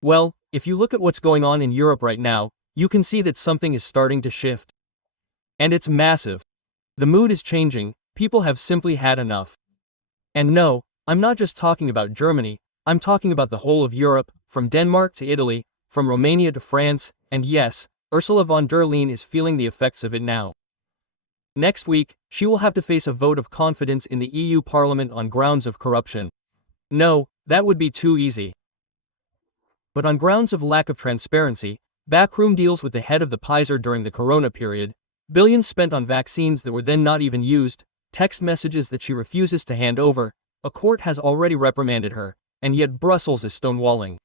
Well, if you look at what's going on in Europe right now, you can see that something is starting to shift. And it's massive. The mood is changing, people have simply had enough. And no, I'm not just talking about Germany, I'm talking about the whole of Europe, from Denmark to Italy, from Romania to France, and yes, Ursula von der Leyen is feeling the effects of it now. Next week, she will have to face a vote of confidence in the EU Parliament on grounds of corruption. No, that would be too easy. But on grounds of lack of transparency, backroom deals with the head of the Pfizer during the corona period, billions spent on vaccines that were then not even used, text messages that she refuses to hand over, a court has already reprimanded her, and yet Brussels is stonewalling.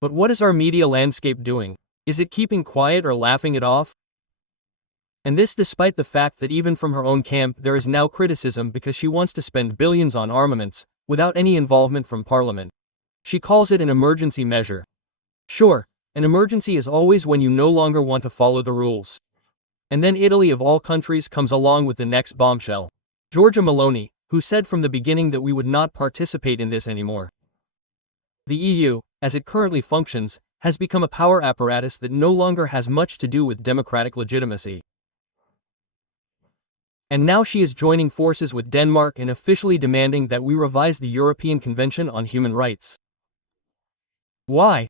But what is our media landscape doing? Is it keeping quiet or laughing it off? And this despite the fact that even from her own camp there is now criticism because she wants to spend billions on armaments, without any involvement from Parliament. She calls it an emergency measure. Sure, an emergency is always when you no longer want to follow the rules. And then Italy of all countries comes along with the next bombshell. Giorgia Meloni, who said from the beginning that we would not participate in this anymore. The EU, as it currently functions, has become a power apparatus that no longer has much to do with democratic legitimacy. And now she is joining forces with Denmark in officially demanding that we revise the European Convention on Human Rights. Why?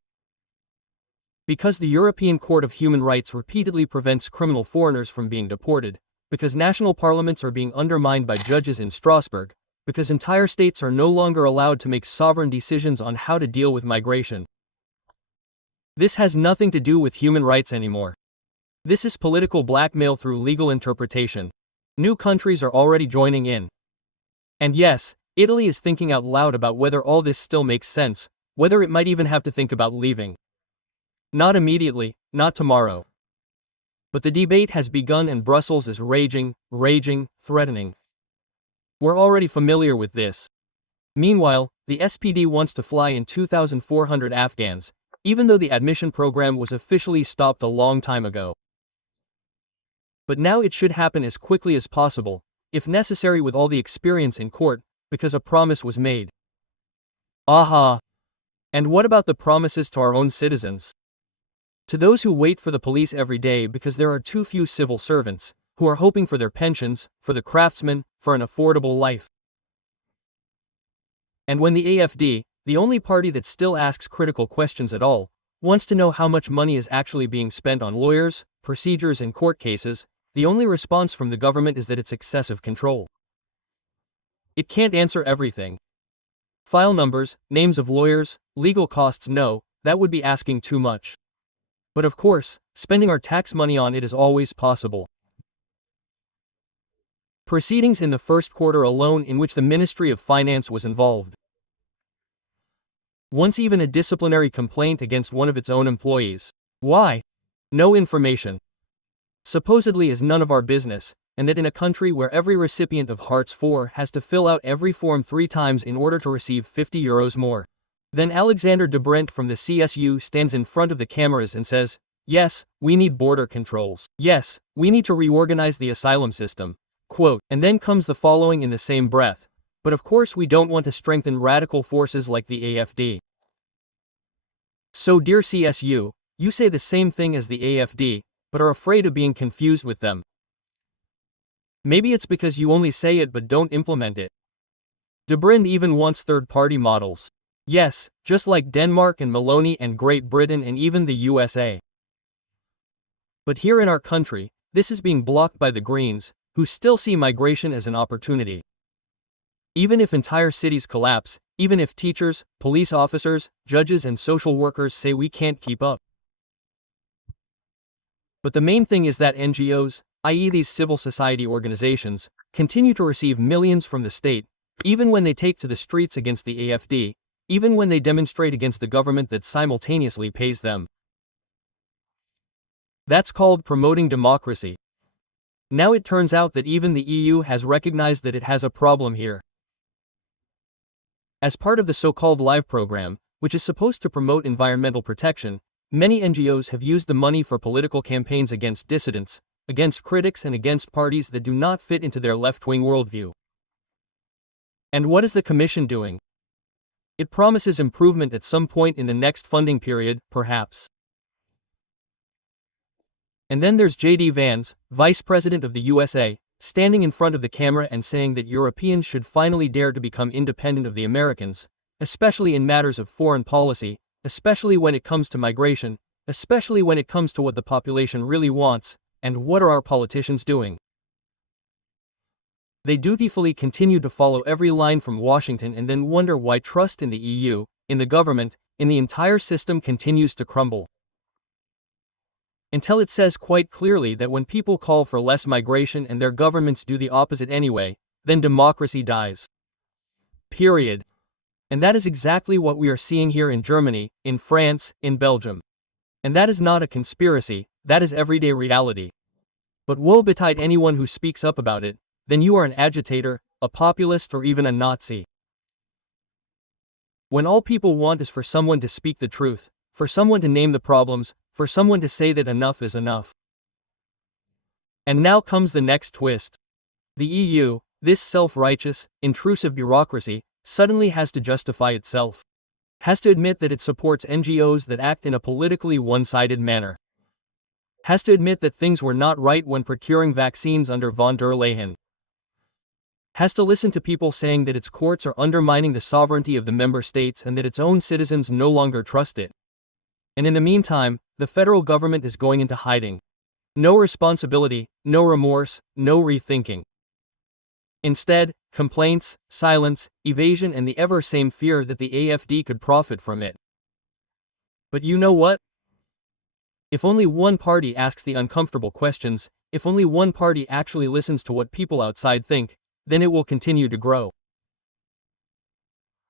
Because the European Court of Human Rights repeatedly prevents criminal foreigners from being deported, because national parliaments are being undermined by judges in Strasbourg, because entire states are no longer allowed to make sovereign decisions on how to deal with migration. This has nothing to do with human rights anymore. This is political blackmail through legal interpretation. New countries are already joining in. And yes, Italy is thinking out loud about whether all this still makes sense, whether it might even have to think about leaving. Not immediately, not tomorrow. But the debate has begun and Brussels is raging, threatening. We're already familiar with this. Meanwhile, the SPD wants to fly in 2,400 Afghans, even though the admission program was officially stopped a long time ago. But now it should happen as quickly as possible, if necessary with all the experience in court, because a promise was made. Aha! And what about the promises to our own citizens? To those who wait for the police every day because there are too few civil servants, who are hoping for their pensions, for the craftsmen, for an affordable life. And when the AfD, the only party that still asks critical questions at all, wants to know how much money is actually being spent on lawyers, procedures and court cases, the only response from the government is that it's excessive control. It can't answer everything. File numbers, names of lawyers, legal costs, no, that would be asking too much. But of course, spending our tax money on it is always possible. Proceedings in the first quarter alone in which the Ministry of Finance was involved. Once even a disciplinary complaint against one of its own employees. Why? No information. Supposedly is none of our business, and that in a country where every recipient of Hearts 4 has to fill out every form 3 times in order to receive €50 more. Then Alexander de Brent from the CSU stands in front of the cameras and says, yes, we need border controls. Yes, we need to reorganize the asylum system. Quote, and then comes the following in the same breath. But of course we don't want to strengthen radical forces like the AfD. So dear CSU, you say the same thing as the AfD, but are afraid of being confused with them. Maybe it's because you only say it but don't implement it. De Bruyne even wants third-party models. Yes, just like Denmark and Meloni and Great Britain and even the USA. But here in our country, this is being blocked by the Greens, who still see migration as an opportunity. Even if entire cities collapse, even if teachers, police officers, judges and social workers say we can't keep up. But the main thing is that NGOs, i.e. these civil society organizations, continue to receive millions from the state, even when they take to the streets against the AfD, even when they demonstrate against the government that simultaneously pays them. That's called promoting democracy. Now it turns out that even the EU has recognized that it has a problem here. As part of the so-called LIVE program, which is supposed to promote environmental protection, many NGOs have used the money for political campaigns against dissidents, against critics and against parties that do not fit into their left-wing worldview. And what is the Commission doing? It promises improvement at some point in the next funding period, perhaps. And then there's J.D. Vance, Vice President of the USA, standing in front of the camera and saying that Europeans should finally dare to become independent of the Americans, especially in matters of foreign policy, especially when it comes to migration, especially when it comes to what the population really wants, and what are our politicians doing? They dutifully continue to follow every line from Washington and then wonder why trust in the EU, in the government, in the entire system continues to crumble. Until it says quite clearly that when people call for less migration and their governments do the opposite anyway, then democracy dies. Period. And that is exactly what we are seeing here in Germany, in France, in Belgium. And that is not a conspiracy, that is everyday reality. But woe betide anyone who speaks up about it, then you are an agitator, a populist, or even a Nazi. When all people want is for someone to speak the truth, for someone to name the problems, for someone to say that enough is enough. And now comes the next twist. The EU, this self-righteous, intrusive bureaucracy, suddenly has to justify itself. Has to admit that it supports NGOs that act in a politically one-sided manner. Has to admit that things were not right when procuring vaccines under von der Leyen. Has to listen to people saying that its courts are undermining the sovereignty of the member states and that its own citizens no longer trust it. And in the meantime, the federal government is going into hiding. No responsibility, no remorse, no rethinking. Instead, complaints, silence, evasion, and the ever-same fear that the AfD could profit from it. But you know what? If only one party asks the uncomfortable questions, if only one party actually listens to what people outside think, then it will continue to grow.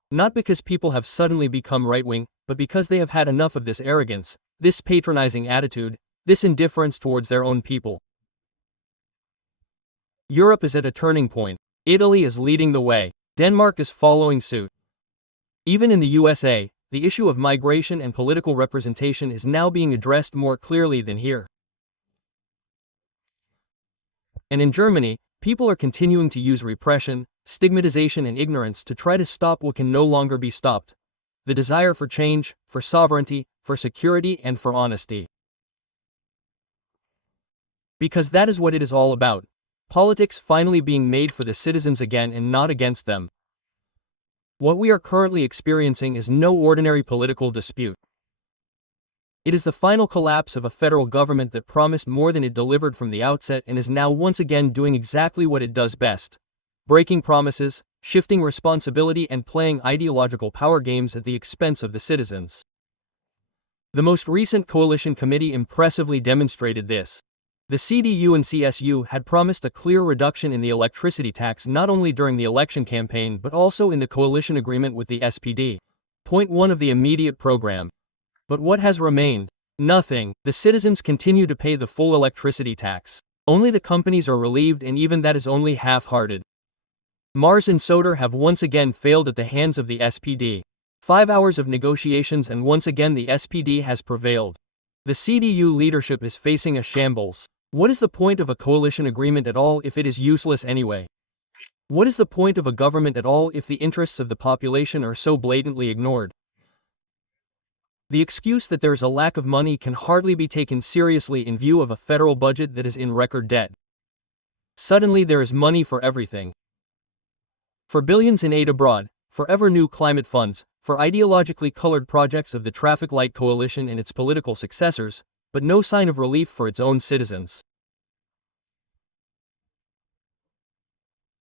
Not because people have suddenly become right-wing, but because they have had enough of this arrogance, this patronizing attitude, this indifference towards their own people. Europe is at a turning point. Italy is leading the way. Denmark is following suit. Even in the USA, the issue of migration and political representation is now being addressed more clearly than here. And in Germany, people are continuing to use repression, stigmatization, and ignorance to try to stop what can no longer be stopped. The desire for change, for sovereignty, for security, and for honesty. Because that is what it is all about. Politics finally being made for the citizens again and not against them. What we are currently experiencing is no ordinary political dispute. It is the final collapse of a federal government that promised more than it delivered from the outset and is now once again doing exactly what it does best. Breaking promises, shifting responsibility, and playing ideological power games at the expense of the citizens. The most recent coalition committee impressively demonstrated this. The CDU and CSU had promised a clear reduction in the electricity tax not only during the election campaign but also in the coalition agreement with the SPD. Point 1 of the immediate program. But what has remained? Nothing. The citizens continue to pay the full electricity tax. Only the companies are relieved, and even that is only half-hearted. Mars and Soder have once again failed at the hands of the SPD. 5 hours of negotiations and once again the SPD has prevailed. The CDU leadership is facing a shambles. What is the point of a coalition agreement at all if it is useless anyway? What is the point of a government at all if the interests of the population are so blatantly ignored? The excuse that there is a lack of money can hardly be taken seriously in view of a federal budget that is in record debt. Suddenly there is money for everything. For billions in aid abroad, for ever new climate funds, for ideologically colored projects of the traffic light coalition and its political successors, but no sign of relief for its own citizens.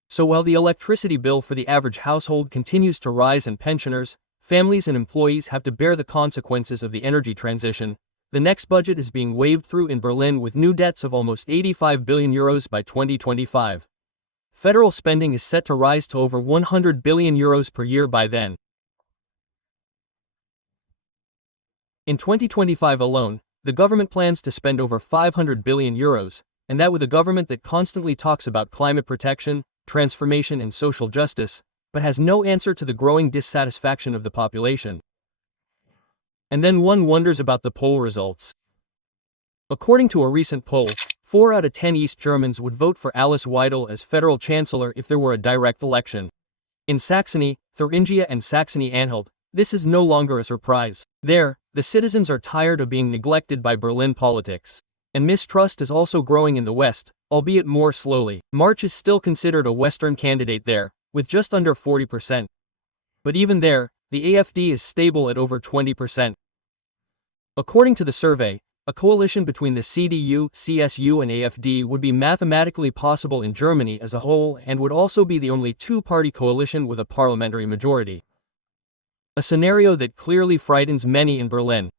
So while the electricity bill for the average household continues to rise and pensioners, families and employees have to bear the consequences of the energy transition, the next budget is being waved through in Berlin with new debts of almost 85 billion euros by 2025. Federal spending is set to rise to over 100 billion euros per year by then. In 2025 alone, the government plans to spend over 500 billion euros, and that with a government that constantly talks about climate protection, transformation, and social justice, but has no answer to the growing dissatisfaction of the population. And then one wonders about the poll results. According to a recent poll, 4 out of 10 East Germans would vote for Alice Weidel as federal chancellor if there were a direct election. In Saxony, Thuringia and Saxony-Anhalt, this is no longer a surprise. There, the citizens are tired of being neglected by Berlin politics. And mistrust is also growing in the West, albeit more slowly. March is still considered a Western candidate there, with just under 40%. But even there, the AfD is stable at over 20%. According to the survey, a coalition between the CDU, CSU and AfD would be mathematically possible in Germany as a whole and would also be the only two-party coalition with a parliamentary majority. A scenario that clearly frightens many in Berlin.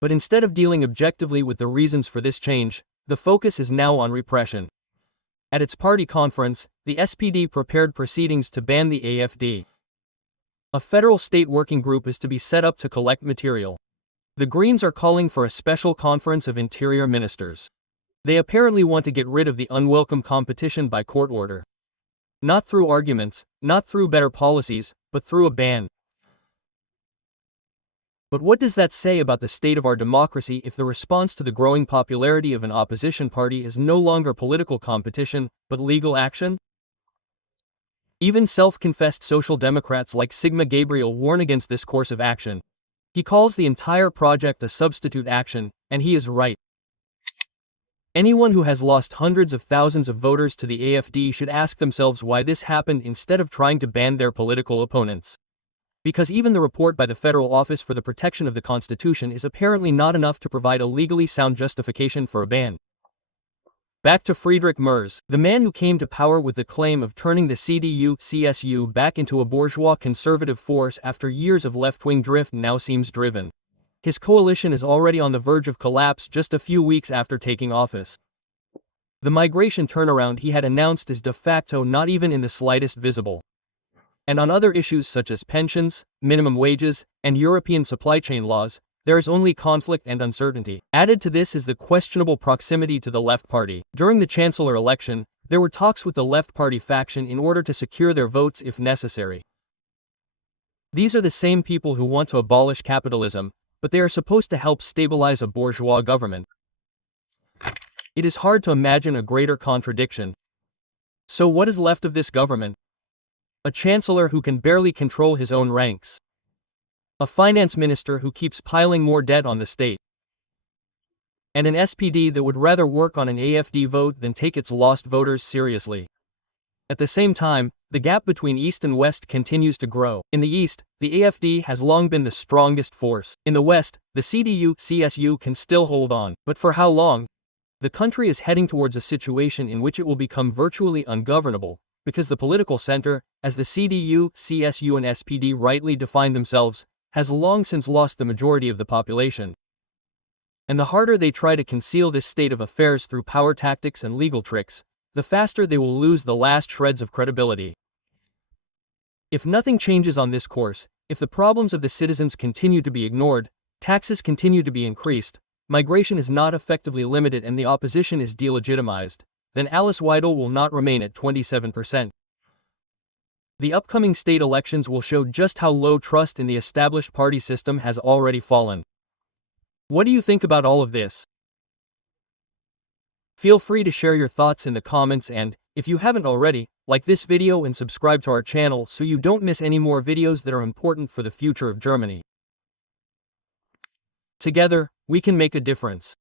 But instead of dealing objectively with the reasons for this change, the focus is now on repression. At its party conference, the SPD prepared proceedings to ban the AfD. A federal state working group is to be set up to collect material. The Greens are calling for a special conference of interior ministers. They apparently want to get rid of the unwelcome competition by court order. Not through arguments, not through better policies, but through a ban. But what does that say about the state of our democracy if the response to the growing popularity of an opposition party is no longer political competition, but legal action? Even self-confessed social democrats like Sigmar Gabriel warn against this course of action. He calls the entire project a substitute action, and he is right. Anyone who has lost hundreds of thousands of voters to the AfD should ask themselves why this happened instead of trying to ban their political opponents. Because even the report by the Federal Office for the Protection of the Constitution is apparently not enough to provide a legally sound justification for a ban. Back to Friedrich Merz, the man who came to power with the claim of turning the CDU-CSU back into a bourgeois conservative force after years of left-wing drift now seems driven. His coalition is already on the verge of collapse just a few weeks after taking office. The migration turnaround he had announced is de facto not even in the slightest visible. And on other issues such as pensions, minimum wages, and European supply chain laws, there is only conflict and uncertainty. Added to this is the questionable proximity to the Left Party. During the Chancellor election, there were talks with the Left Party faction in order to secure their votes if necessary. These are the same people who want to abolish capitalism, but they are supposed to help stabilize a bourgeois government. It is hard to imagine a greater contradiction. So what is left of this government? A chancellor who can barely control his own ranks. A finance minister who keeps piling more debt on the state. And an SPD that would rather work on an AfD vote than take its lost voters seriously. At the same time, the gap between East and West continues to grow. In the East, the AfD has long been the strongest force. In the West, the CDU-CSU can still hold on. But for how long? The country is heading towards a situation in which it will become virtually ungovernable, because the political center, as the CDU, CSU and SPD rightly define themselves, has long since lost the majority of the population. And the harder they try to conceal this state of affairs through power tactics and legal tricks, the faster they will lose the last shreds of credibility. If nothing changes on this course, if the problems of the citizens continue to be ignored, taxes continue to be increased, migration is not effectively limited and the opposition is delegitimized, then Alice Weidel will not remain at 27%. The upcoming state elections will show just how low trust in the established party system has already fallen. What do you think about all of this? Feel free to share your thoughts in the comments and, if you haven't already, like this video and subscribe to our channel so you don't miss any more videos that are important for the future of Germany. Together, we can make a difference.